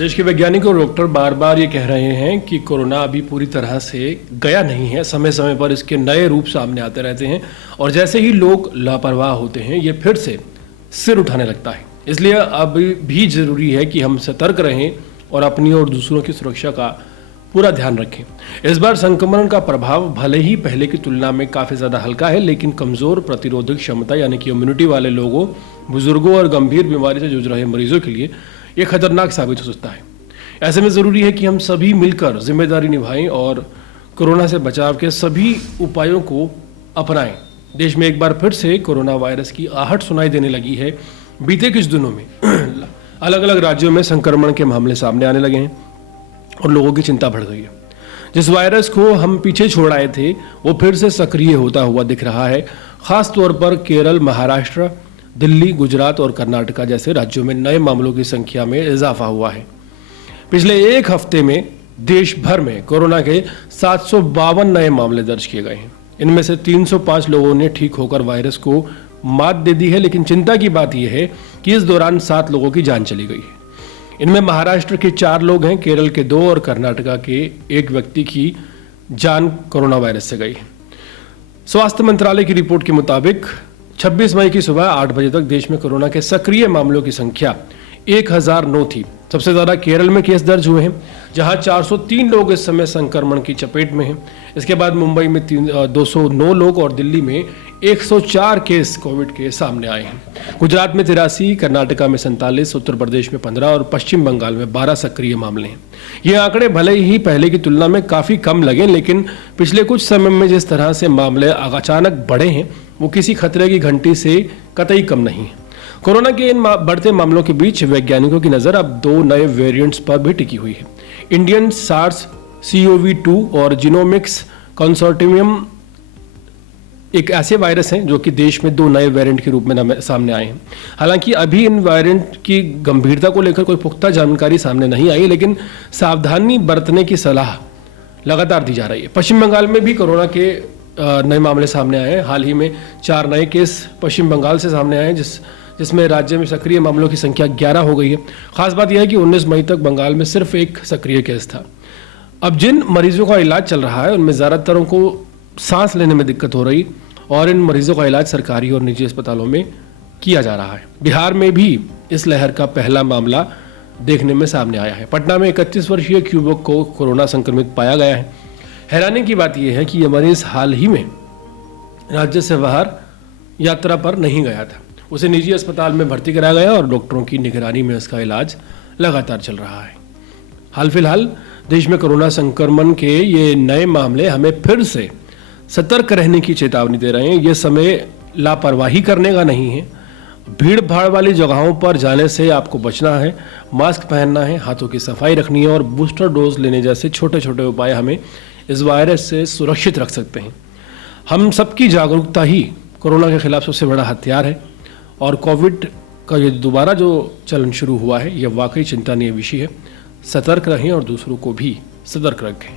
देश के वैज्ञानिक और डॉक्टर बार बार ये कह रहे हैं कि कोरोना अभी पूरी तरह से गया नहीं है। समय समय पर इसके नए रूप सामने आते रहते हैं और जैसे ही लोग लापरवाह होते हैं ये फिर से सिर उठाने लगता है। इसलिए अब भी ज़रूरी है कि हम सतर्क रहें और अपनी और दूसरों की सुरक्षा का पूरा ध्यान रखें। इस बार संक्रमण का प्रभाव भले ही पहले की तुलना में काफ़ी ज़्यादा हल्का है, लेकिन कमज़ोर प्रतिरोधक क्षमता यानी कि इम्यूनिटी वाले लोगों, बुजुर्गों और गंभीर बीमारी से जूझ रहे मरीजों के लिए ये खतरनाक साबित हो सकता है। ऐसे में ज़रूरी है कि हम सभी मिलकर जिम्मेदारी निभाएं और कोरोना से बचाव के सभी उपायों को अपनाएं। देश में एक बार फिर से कोरोना वायरस की आहट सुनाई देने लगी है। बीते कुछ दिनों में अलग अलग राज्यों में संक्रमण के मामले सामने आने लगे हैं और लोगों की चिंता बढ़ गई है। जिस वायरस को हम पीछे छोड़ आए थे वो फिर से सक्रिय होता हुआ दिख रहा है। खास तौर पर केरल, महाराष्ट्र, दिल्ली, गुजरात और कर्नाटका जैसे राज्यों में नए मामलों की संख्या में इजाफा हुआ है। पिछले एक हफ्ते में देश भर में कोरोना के 752 नए मामले दर्ज किए गए हैं। इनमें से 305 लोगों ने ठीक होकर वायरस को मात दे दी है, लेकिन चिंता की बात यह है कि इस दौरान 7 लोगों की जान चली गई है। इनमें महाराष्ट्र के 4 लोग हैं, केरल के 2 और कर्नाटका के 1 व्यक्ति की जान कोरोना वायरस से गई है। स्वास्थ्य मंत्रालय की रिपोर्ट के मुताबिक 26 मई की सुबह 8 बजे तक देश में कोरोना के सक्रिय मामलों की संख्या 1009 थी। सबसे ज़्यादा केरल में केस दर्ज हुए हैं, जहां 403 लोग इस समय संक्रमण की चपेट में हैं। इसके बाद मुंबई में 209 लोग और दिल्ली में 104 केस कोविड के सामने आए हैं। गुजरात में 83, कर्नाटका में 47, उत्तर प्रदेश में 15 और पश्चिम बंगाल में 12 सक्रिय मामले हैं। ये आंकड़े भले ही पहले की तुलना में काफ़ी कम लगे, लेकिन पिछले कुछ समय में जिस तरह से मामले अचानक बढ़े हैं वो किसी खतरे की घंटी से कतई कम नहीं है। कोरोना के इन बढ़ते मामलों के बीच वैज्ञानिकों की नज़र अब 2 नए वेरिएंट्स पर भी टिकी हुई है। इंडियन SARS-CoV-2 और जीनोमिक्स कंसोर्टियम एक ऐसे वायरस हैं जो कि देश में 2 नए वेरिएंट के रूप में सामने आए हैं। हालांकि अभी इन वेरिएंट की गंभीरता को लेकर कोई पुख्ता जानकारी सामने नहीं आई, लेकिन सावधानी बरतने की सलाह लगातार दी जा रही है। पश्चिम बंगाल में भी कोरोना के नए मामले सामने आए हैं। हाल ही में 4 नए केस पश्चिम बंगाल से सामने आए हैं, जिसमें राज्य में सक्रिय मामलों की संख्या 11 हो गई है। खास बात यह है कि 19 मई तक बंगाल में सिर्फ 1 सक्रिय केस था। अब जिन मरीजों का इलाज चल रहा है उनमें ज़्यादातरों को सांस लेने में दिक्कत हो रही और इन मरीजों का इलाज सरकारी और निजी अस्पतालों में किया जा रहा है। बिहार में भी इस लहर का पहला मामला देखने में सामने आया है। पटना में 31 वर्षीय युवक को कोरोना संक्रमित पाया गया है। हैरानी की बात यह है कि यह मरीज हाल ही में राज्य से बाहर यात्रा पर नहीं गया था। उसे निजी अस्पताल में भर्ती कराया गया और डॉक्टरों की निगरानी में उसका इलाज लगातार चल रहा है। हाल फिलहाल देश में कोरोना संक्रमण के ये नए मामले हमें फिर से सतर्क रहने की चेतावनी दे रहे हैं। ये समय लापरवाही करने का नहीं है। भीड़ भाड़ वाली जगहों पर जाने से आपको बचना है, मास्क पहनना है, हाथों की सफाई रखनी है और बूस्टर डोज लेने जैसे छोटे छोटे उपाय हमें इस वायरस से सुरक्षित रख सकते हैं। हम सबकी जागरूकता ही कोरोना के खिलाफ सबसे बड़ा हथियार है और कोविड का ये दोबारा जो चलन शुरू हुआ है यह वाकई चिंतनीय विषय है। सतर्क रहें और दूसरों को भी सतर्क रखें।